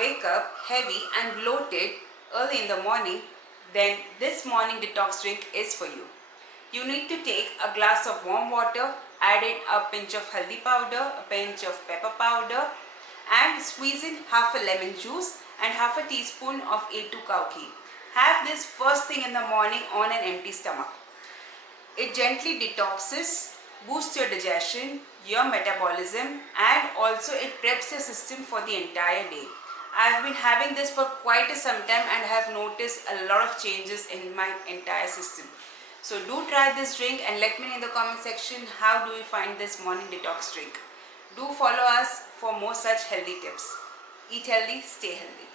wake up heavy and bloated early in the morning, then this morning detox drink is for you. You need to take a glass of warm water, add in a pinch of haldi powder, a pinch of pepper powder, and squeeze in half a lemon juice and half a teaspoon of A2 cow ghee. Have this first thing in the morning on an empty stomach. It gently detoxes, boosts your digestion, your metabolism, and also it preps your system for the entire day. I've been having this for quite some time and have noticed a lot of changes in my entire system. So do try this drink and let me know in the comment section how do you find this morning detox drink. Do follow us for more such healthy tips. Eat healthy, stay healthy.